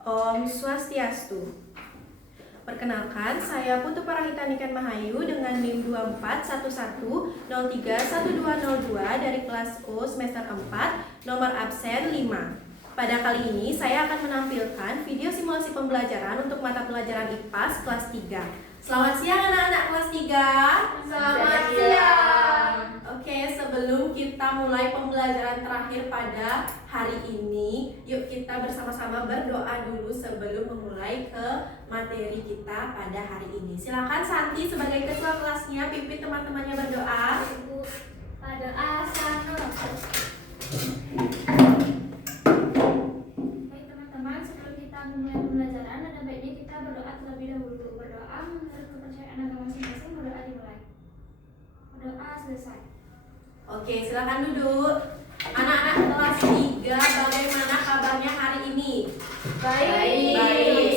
Om Swastiastu. Perkenalkan, saya Putu Parahita Niken Mahayu dengan NIM 2411031202 dari kelas O semester 4, nomor absen 5. Pada kali ini, saya akan menampilkan video simulasi pembelajaran untuk mata pelajaran IPAS kelas 3. Selamat siang anak-anak kelas 3. Selamat siang. Oke, sebelum kita mulai pembelajaran terakhir pada hari ini, yuk kita bersama-sama berdoa dulu sebelum memulai ke materi kita pada hari ini. Silakan Santi sebagai ketua kelasnya pimpin teman-temannya berdoa. Berdoa sama. Baik teman-teman, sebelum kita memulai pembelajaran, ada baiknya kita berdoa terlebih dahulu. Berdoa menurut kepercayaan agama masing-masing, berdoa dimulai. Berdoa selesai. Oke, silakan duduk. Anak-anak kelas 3, bagaimana kabarnya hari ini? Baik.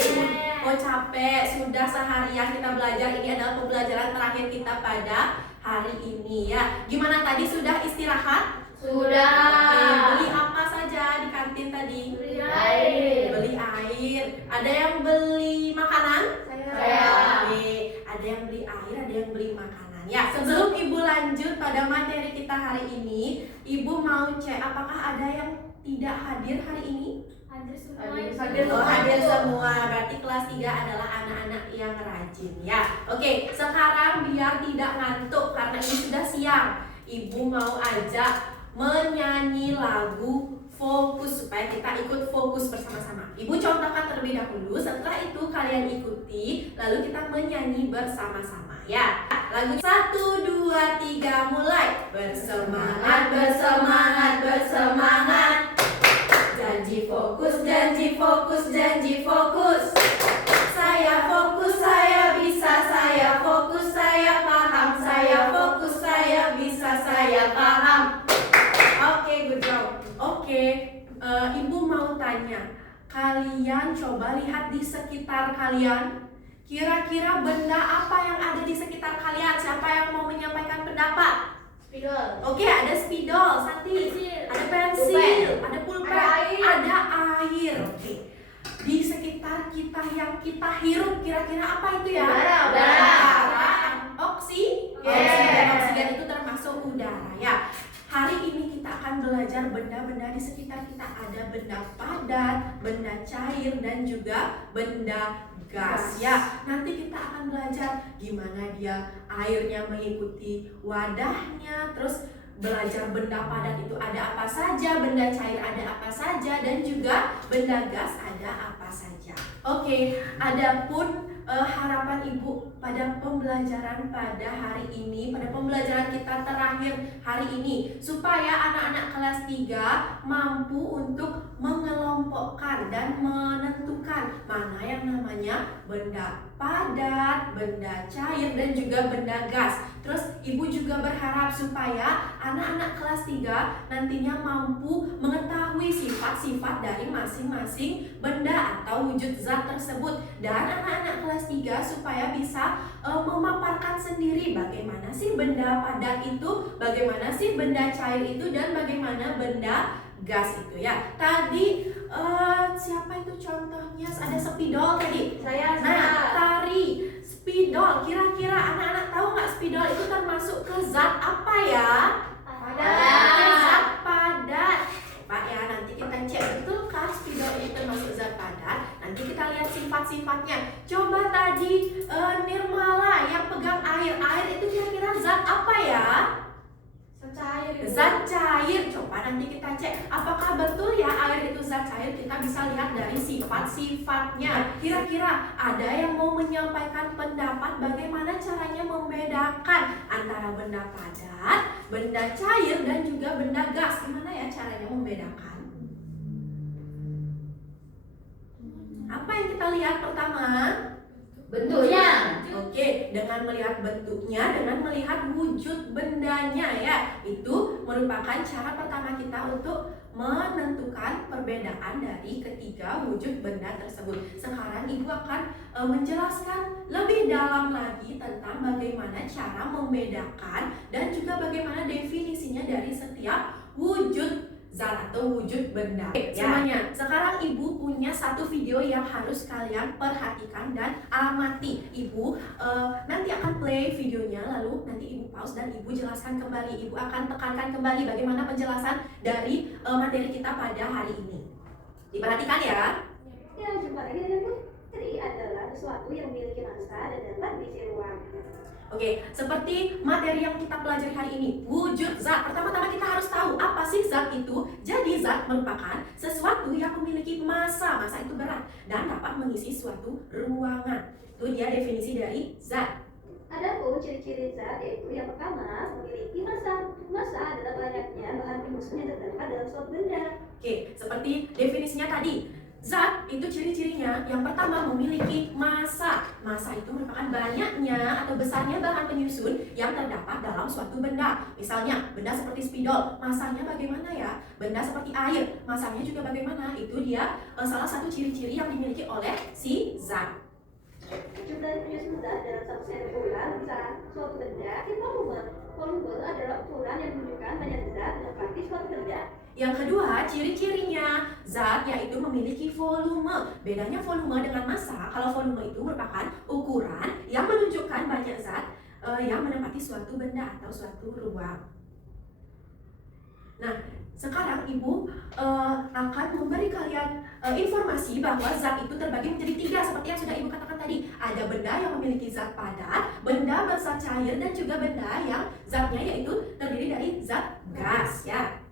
Oh capek, sudah seharian kita belajar. Ini adalah pembelajaran terakhir kita pada hari ini ya. Gimana tadi, sudah istirahat? Sudah. Oke, beli apa saja di kantin tadi? Beli air. Beli air. Ada yang beli makanan? Saya. Oke, ada yang beli air, ada yang beli makanan. Ya, sebelum Ibu lanjut pada materi kita hari ini, Ibu mau cek apakah ada yang tidak hadir hari ini? Hadir semua. Hadir semua. Berarti kelas 3 adalah anak-anak yang rajin ya. Oke, sekarang biar tidak ngantuk karena ini sudah siang, Ibu mau ajak menyanyi lagu fokus supaya kita ikut fokus bersama-sama. Ibu contohkan terlebih dahulu, setelah itu kalian ikuti, lalu kita menyanyi bersama-sama ya. Lagu 1, 2, 3 mulai. Bersemangat, bersemangat, bersemangat. Janji fokus, janji fokus, janji fokus. Saya fokus, saya bisa, saya fokus, saya paham, saya fokus, saya bisa, saya paham. Oke, good job. Oke, Ibu mau tanya, kalian coba lihat di sekitar kalian. Kira-kira benda apa yang ada di sekitar kalian? Siapa yang mau menyampaikan pendapat? Spidol. Oke, ada spidol, Santi. Ada pensil, Pulpen. ada pulpen, Ada air. ada air. Oke. Di sekitar kita yang kita hirup, kira-kira apa itu ya? Udara. Oksigen. Oksigen itu termasuk udara ya. Hari ini kita akan belajar benda-benda di sekitar kita. Ada benda padat, benda cair, dan juga benda gas ya. Nanti kita akan belajar gimana dia airnya mengikuti wadahnya, terus belajar benda padat itu ada apa saja, benda cair ada apa saja, dan juga benda gas ada apa saja. Oke, adapun harapan Ibu pada pembelajaran pada hari ini, pada pembelajaran kita terakhir hari ini, supaya anak-anak kelas 3 mampu untuk mengelompokkan dan menentukan mana yang namanya benda padat, benda cair, dan juga benda gas. Terus Ibu juga berharap supaya anak-anak kelas 3 nantinya mampu mengetahui sifat-sifat dari masing-masing benda atau wujud zat tersebut, dan anak-anak kelas 3 supaya bisa memaparkan sendiri bagaimana sih benda padat itu, bagaimana sih benda cair itu, dan bagaimana benda gas itu ya. Tadi siapa itu contohnya? Ada spidol tadi. Saya. Nah, tari spidol. Kira-kira anak-anak tahu nggak spidol itu termasuk ke zat apa ya? Zat padat. Pak ya, nanti kita cek betulkah spidol ini termasuk zat padat. Nanti kita lihat sifat-sifatnya. Coba tadi Nirmala yang pegang air. Air itu kira-kira zat apa ya? Zat cair. Coba nanti kita cek apakah betul ya air itu zat cair. Kita bisa lihat dari sifat-sifatnya. Kira-kira ada yang mau menyampaikan pendapat bagaimana caranya membedakan antara benda padat, benda cair, dan juga benda gas? Gimana ya caranya membedakan? Apa yang kita lihat pertama? Bentuknya. Oke, dengan melihat bentuknya, dengan melihat wujud bendanya ya, itu merupakan cara pertama kita untuk menentukan perbedaan dari ketiga wujud benda tersebut. Sekarang Ibu akan menjelaskan lebih dalam lagi tentang bagaimana cara membedakan dan juga bagaimana definisinya dari setiap wujud zat atau wujud benda. Semuanya, sekarang Ibu punya satu video yang harus kalian perhatikan dan amati. Ibu nanti akan play videonya, lalu nanti Ibu pause dan Ibu jelaskan kembali. Ibu akan tekankan kembali bagaimana penjelasan dari materi kita pada hari ini. Diperhatikan ya. Ya, jumpa lagi dengan Putri adalah sesuatu yang memiliki massa dan dapat diisi ruang. Oke, seperti materi yang kita pelajari hari ini, wujud zat. Pertama-tama kita harus tahu apa sih zat itu. Jadi zat merupakan sesuatu yang memiliki massa. Massa itu berat dan dapat mengisi suatu ruangan. Itu dia definisi dari zat. Adapun ciri-ciri zat yaitu yang pertama memiliki massa. Massa adalah banyaknya bahan penyusun yang terdapat dalam suatu benda. Oke, seperti definisinya tadi. Zat itu ciri-cirinya yang pertama memiliki massa. Massa itu merupakan banyaknya atau besarnya bahan penyusun yang terdapat dalam suatu benda. Misalnya, benda seperti spidol, massanya bagaimana ya? Benda seperti air, massanya juga bagaimana? Itu dia salah satu ciri-ciri yang dimiliki oleh si zat. Jumlah penyusun zat dalam satu sendok gula bisa suatu benda di volume. Volume adalah ukuran yang menunjukkan banyak zat menempati suatu benda. Yang kedua, ciri-cirinya zat yaitu memiliki volume. Bedanya volume dengan massa, kalau volume itu merupakan ukuran yang menunjukkan banyak zat yang menempati suatu benda atau suatu ruang. Nah, sekarang Ibu akan memberi kalian informasi bahwa zat itu terbagi menjadi 3 seperti yang sudah Ibu katakan tadi. Ada benda yang memiliki zat padat, benda berzat cair, dan juga benda yang zatnya yaitu terdiri dari zat gas ya.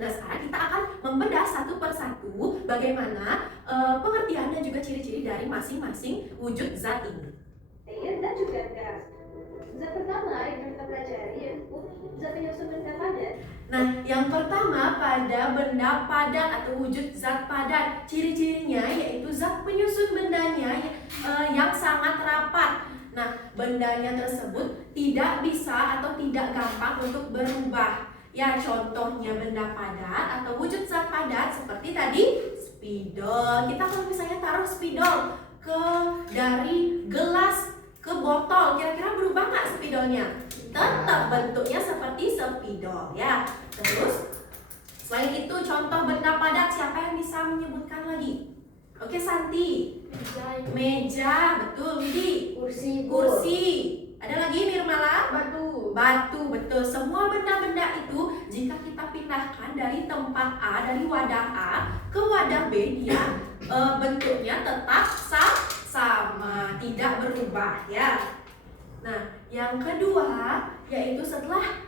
Nah, sekarang kita akan membedah satu persatu bagaimana pengertian dan juga ciri-ciri dari masing-masing wujud zat ini. Air dan juga gas. Zat pertama yang kita pelajari yaitu zat penyusun benda padat. Nah, yang pertama pada benda padat atau wujud zat padat, ciri-cirinya yaitu zat penyusun bendanya yang sangat rapat. Nah, bendanya tersebut tidak bisa atau tidak gampang untuk berubah. Ya, contohnya benda padat atau wujud zat padat seperti tadi spidol. Kita kalau misalnya taruh spidol dari gelas ke botol, kira-kira berubah nggak spidolnya? Tetap bentuknya seperti spidol ya. Terus selain itu contoh benda padat, siapa yang bisa menyebutkan lagi? Oke, Santi. Meja, betul. Widi. Kursi. Ada lagi Nirmala? Batu, betul. Semua benda-benda itu jika kita pindahkan dari tempat A, dari wadah A ke wadah B, dia bentuknya tetap sama, tidak berubah ya. Nah, yang kedua yaitu setelah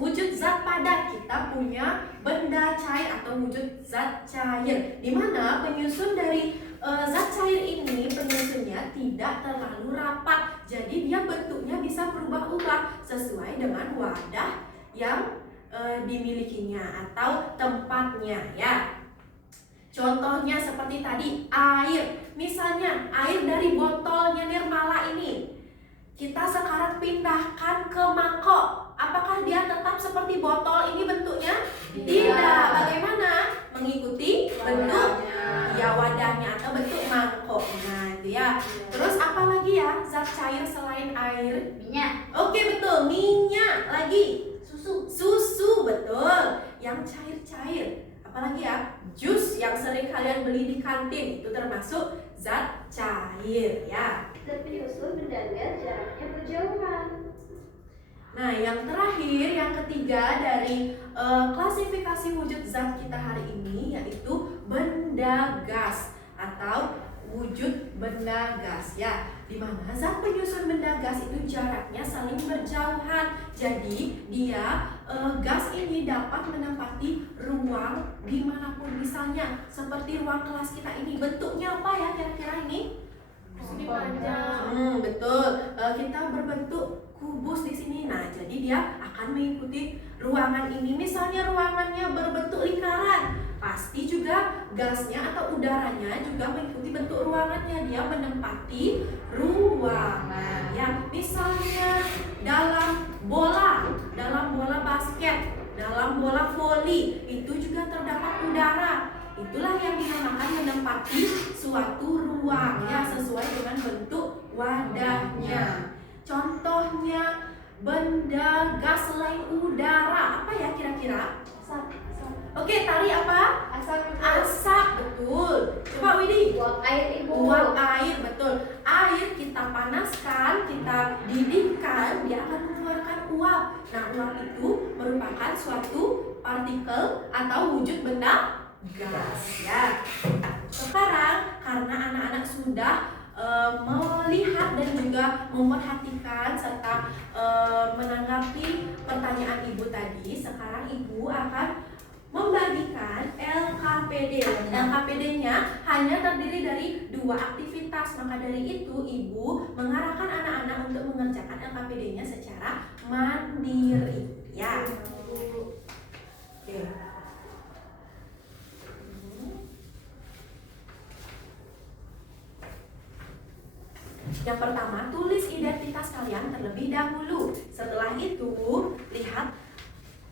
wujud zat padat, kita punya benda cair atau wujud zat cair, di mana penyusun dari zat cair ini penyusunnya tidak terlalu rapat, jadi dia bentuknya bisa berubah-ubah sesuai dengan wadah yang dimilikinya atau tempatnya ya. Contohnya seperti tadi air, misalnya air dari botolnya Nirmala ini, kita sekarang pindahkan ke mangkok, apakah dia tetap seperti botol ini bentuknya? Tidak. Bagaimana? Mengikuti bentuk ya wadahnya atau bentuk mangkoknya itu ya. Terus apa lagi ya zat cair selain air? Minyak. Oke, betul, minyak. Lagi susu, betul. Yang cair-cair. Apalagi ya? Jus yang sering kalian beli di kantin itu termasuk zat cair ya. Zat penyusun benda gas jaraknya berjauhan. Nah, yang terakhir, yang ketiga dari klasifikasi wujud zat kita hari ini yaitu benda gas atau wujud benda gas ya. Di mana zat penyusun benda gas itu jaraknya saling berjauhan. Jadi dia gas ini dapat menempati ruang dimanapun, misalnya seperti ruang kelas kita ini. Bentuknya apa ya kira-kira ini? Persegi panjang. Betul. Kita berbentuk kubus di sini. Nah, jadi dia akan mengikuti ruangan ini. Misalnya ruangannya berbentuk lingkaran, pasti juga gasnya atau udaranya juga mengikuti bentuk ruangannya. Dia menempati ruangan. Ya, misalnya dalam bola basket, dalam bola voli itu juga terdapat udara. Itulah yang dinamakan menempati suatu ruang ya, sesuai dengan bentuk wadahnya. Contohnya benda gas selain udara apa ya kira-kira? Oke, tari apa? Asap. Asap, betul. Coba Widi. Uap air ibu. Uap air, betul. Air kita panaskan, kita didihkan, dia akan mengeluarkan uap. Nah, uap itu merupakan suatu partikel atau wujud benda gas, ya. Sekarang karena anak-anak sudah melihat dan juga memperhatikan serta menanggapi pertanyaan ibu tadi, sekarang ibu akan membagikan LKPD. LKPD-nya hanya terdiri dari 2 aktivitas. Maka dari itu ibu mengarahkan anak-anak untuk mengerjakan LKPD-nya secara mandiri. Ya. Oke. Yang pertama, tulis identitas kalian terlebih dahulu. Setelah itu, lihat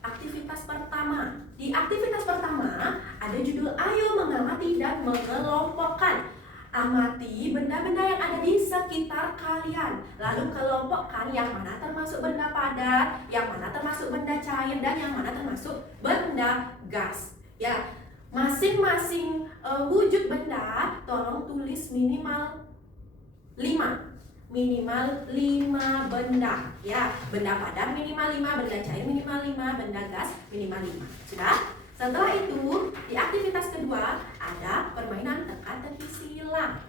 aktivitas pertama. Di aktivitas pertama, ada judul Ayo Mengamati dan Mengelompokkan. Amati benda-benda yang ada di sekitar kalian. Lalu kelompokkan yang mana termasuk benda padat, yang mana termasuk benda cair, dan yang mana termasuk benda gas. Ya, masing-masing wujud benda tolong tulis minimal 5 benda, ya. Benda padat minimal 5, benda cair minimal 5, benda gas minimal 5. Sudah? Setelah itu, di aktivitas kedua ada permainan teka-teki silang.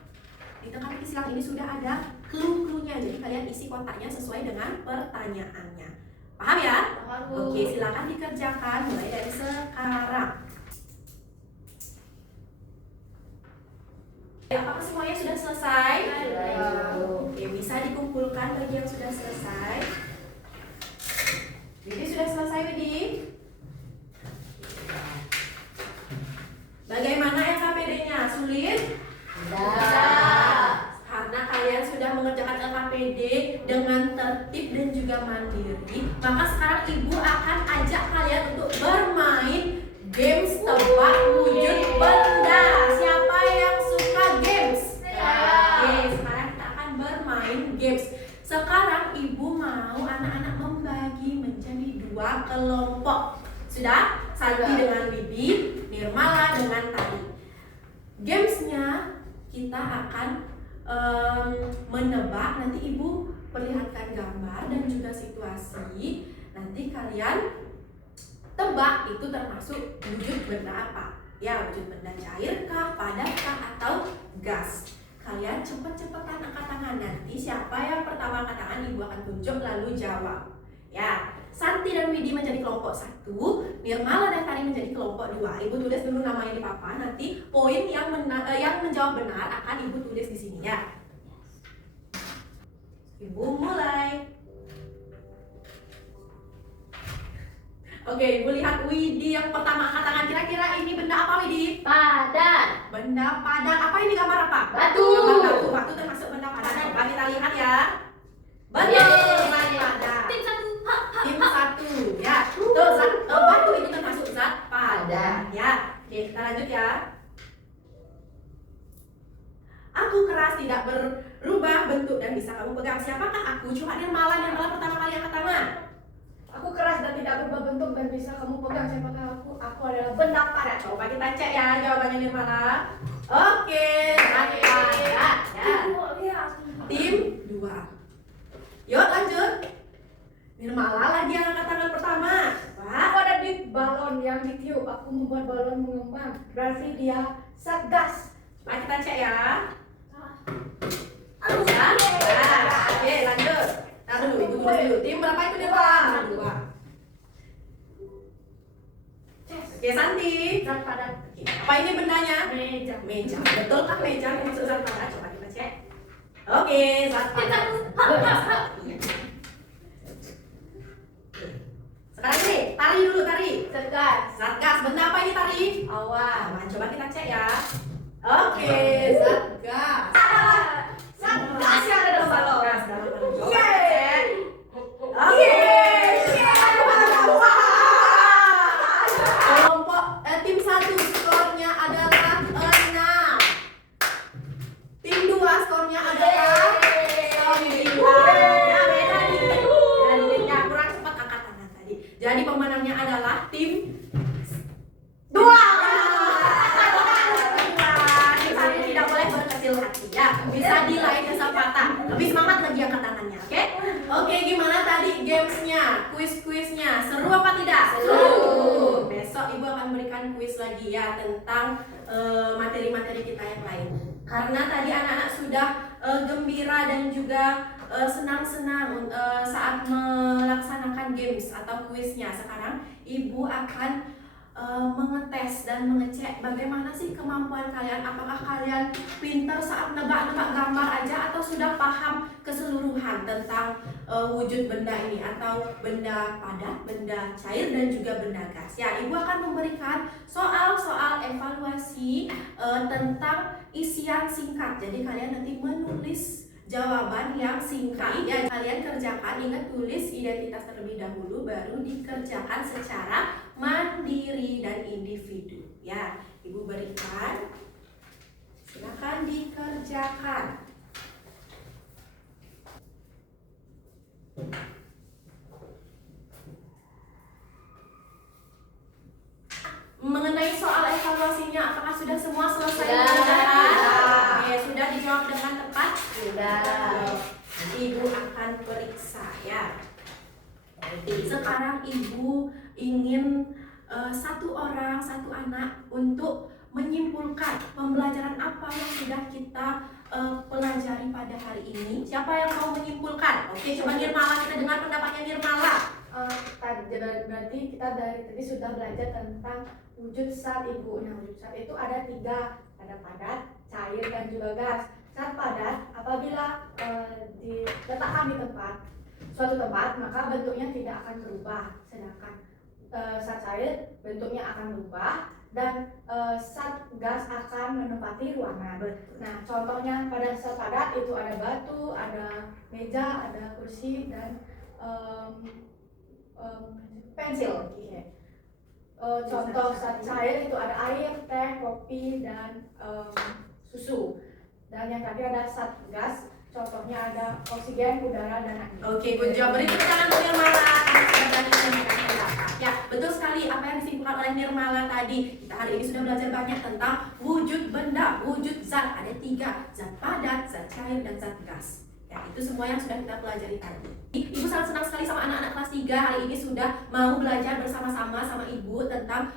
Di teka-teki silang ini sudah ada clue-cluenya, jadi kalian isi kotaknya sesuai dengan pertanyaannya. Paham ya? Paham. Oke, silakan dikerjakan mulai dari sekarang. Apakah semuanya sudah selesai? Oke, bisa dikumpulkan bagi yang sudah selesai. Widi sudah selesai, Widi? Bagaimana LKPD-nya? Sulit? Tidak. Karena kalian sudah mengerjakan LKPD dengan tertib dan juga mandiri, maka sekarang ibu akan ajak kalian untuk bermain games tebak wujud benda. Siapa yang suka games? Oke, sekarang kita akan bermain games. Sekarang ibu mau anak-anak membagi menjadi 2 kelompok. Sudah? Santi dengan Bibi, Nirmala dengan Tari. Gamesnya kita akan menebak. Nanti ibu perlihatkan gambar dan juga situasi. Nanti kalian tebak itu termasuk wujud benda apa. Ya, wujud benda cair kah, padat kah, atau gas. Kalian cepat-cepat angkat tangan. Nanti siapa yang pertama angkat tangan ibu akan tunjuk lalu jawab. Ya, Santi dan Widi menjadi kelompok 1, Nirmala dan Tari menjadi kelompok 2. Ibu tulis dulu namanya di papan. Nanti poin yang menjawab benar akan ibu tulis di sini, ya. Ibu mulai. Oke, ibu lihat Widi yang pertama angkat tangan. Kira-kira ini benda apa, Widi? Padat. Benda padat. Apa ini gambar apa? Batu. Gambar batu. Batu termasuk benda padat. Coba kita lihat ya. Betul, benda padat. Tim 1, ya. Tuh, batu itu termasuk zat padat, ya. Oke, kita lanjut ya. Aku keras, tidak berubah bentuk dan bisa kamu pegang. Siapakah aku? Coba Nirmala pertama kali angkat tangan. Aku keras dan tidak berubah bentuk dan bisa kamu pegang. Siapakah aku? Aku adalah benda padat. Coba kita cek ya jawabannya Nirmala. Oke, zat padat, ya. Tim 2. Yuk lanjut. Nirmala lagi yang angkat tangan pertama. Aku ada di balon yang ditiup. Aku membuat balon mengembang. Berarti dia satgas. Coba kita cek ya. Aduh, Ya. Oke, lanjut. Nah dulu, ibu tulis dulu. Tim berapa itu Nirmala? 2. Oke, Santi. Zat padat. Oke, apa ini bendanya? Meja. Meja. Betul kah meja termasuk zat padat? Coba kita cek. Oke, zat padat. Iya. Sekarang ini, Tari dulu, Tari. Satgas. Satgas, benda apa ini Tari? Awan. Awan, coba kita cek ya. Oke, Satgas. Satgas yang ada dalam balon. Satgas dalam balon. Coba kita cek. Oke. Kelompok tim 1 skornya adalah 6. Tim 2 skornya adalah 9. Ya, beda nih. Ya, kurang cepat angkat tangan tadi. Jadi pemenangnya adalah tim lagi ya. Bisa di like jasa patah. Lebih semangat lagi angkat tangannya, oke? Oke, gimana tadi gamesnya, kuis-kuisnya? Seru apa tidak? Seru. Besok ibu akan berikan kuis lagi ya tentang materi-materi kita yang lain. Karena tadi anak-anak sudah gembira dan juga senang-senang saat melaksanakan games atau kuisnya. Sekarang ibu akan mengetes dan mengecek bagaimana sih kemampuan kalian. Apakah kalian pintar saat nebak-nebak gambar aja atau sudah paham keseluruhan tentang wujud benda ini atau benda padat, benda cair dan juga benda gas. Ya, ibu akan memberikan soal-soal evaluasi tentang isian singkat. Jadi kalian nanti menulis jawaban yang singkat ya, kalian kerjakan. Ingat, tulis identitas terlebih dahulu baru dikerjakan secara mandiri dan individu ya. Ibu berikan, silakan dikerjakan. Mengenai soal evaluasinya, apakah sudah semua selesai mengerjakan? Oke, sudah dijawab dengan tepat? Sudah. Nanti ibu akan periksa ya. Sekarang ibu ingin satu anak untuk menyimpulkan pembelajaran apa yang sudah kita pelajari pada hari ini. Siapa yang mau menyimpulkan? Oke, coba Nirmala, kita dengar pendapatnya Nirmala. Berarti kita dari tadi sudah belajar tentang wujud zat ibu. Nah, wujud zat itu ada 3, ada padat, cair dan juga gas. Zat padat apabila diletakkan di suatu tempat maka bentuknya tidak akan berubah, sedangkan zat cair bentuknya akan berubah dan zat gas akan menempati ruangan. Nah, contohnya pada zat padat itu ada batu, ada meja, ada kursi dan pensil. Contoh zat cair itu ada air, teh, kopi dan susu. Dan yang tadi ada zat gas, contohnya ada oksigen, udara dan angin. Oke, good job. Beri tepuk tangan untuk Nirmala. Ya, betul sekali apa yang disimpulkan oleh Nirmala tadi. Kita hari ini sudah belajar banyak tentang wujud benda, wujud zat. Ada 3, zat padat, zat cair, dan zat gas. Ya, itu semua yang sudah kita pelajari tadi. Ibu sangat senang sekali sama anak-anak kelas 3 hari ini sudah mau belajar bersama-sama sama ibu tentang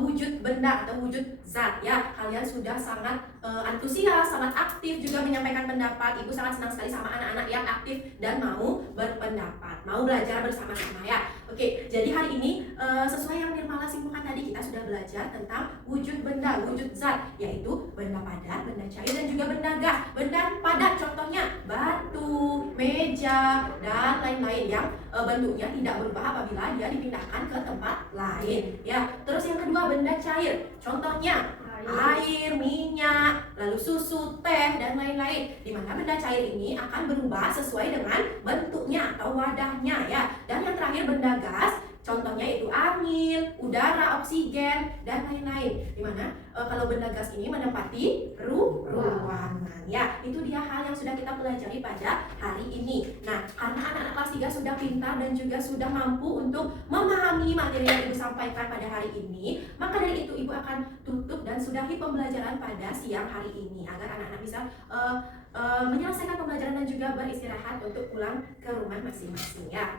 wujud benda atau wujud zat ya. Kalian sudah sangat antusias, sangat aktif juga menyampaikan pendapat. Ibu sangat senang sekali sama anak-anak yang aktif dan mau berpendapat, mau belajar bersama-sama ya. Oke, jadi hari ini sesuai yang Nirmala simpulkan tadi, kita sudah belajar tentang wujud benda, wujud zat, yaitu benda padat, benda cair dan juga benda gas. Benda padat contohnya batu, meja dan lain-lain yang bentuknya tidak berubah apabila dia dipindahkan ke tempat lain ya. Terus yang kedua, benda cair, contohnya air, minyak, lalu susu, teh dan lain-lain. Dimana benda cair ini akan berubah sesuai dengan bentuknya atau wadahnya ya. Dan yang terakhir, benda gas, contohnya itu angin, udara, oksigen dan lain-lain. Dimana kalau benda gas ini menempati ruangan ya. Itu dia hal yang sudah kita pelajari pada hari ini. Nah, karena anak-anak kelas 3 sudah pintar dan juga sudah mampu untuk memahami materi yang ibu sampaikan pada hari ini, maka dari itu ibu akan tutup dan sudahi pembelajaran pada siang hari ini agar anak-anak bisa menyelesaikan pembelajaran dan juga beristirahat untuk pulang ke rumah masing-masing ya.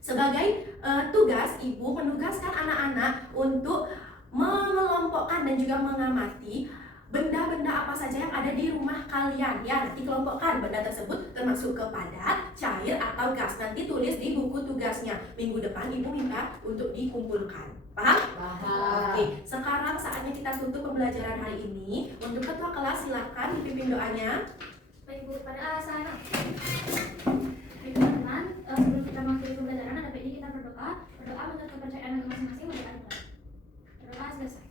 Sebagai tugas, ibu menugaskan anak-anak untuk mengelompokkan dan juga mengamati benda-benda apa saja yang ada di rumah kalian ya. Nanti kelompokkan benda tersebut termasuk ke padat, cair atau gas. Nanti tulis di buku tugasnya. Minggu depan ibu minta untuk dikumpulkan. Paham? Paham. Oke, sekarang saatnya kita tutup pembelajaran hari ini. Untuk ketua kelas silakan dipimpin doanya. Baik Bu, pada saya baik teman-teman, sebelum kita mengakhiri pembelajaran ada baiknya kita berdoa menurut kepercayaan agama masing-masing, berdoa selesai.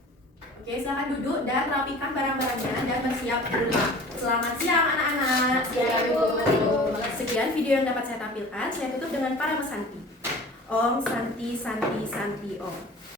Oke, silakan duduk dan rapikan barang-barangnya dan bersiap pulang. Selamat siang anak-anak. Siang, Bu. Sekian video yang dapat saya tampilkan. Saya tutup dengan para mesanti. Om Santi Santi Santi Om.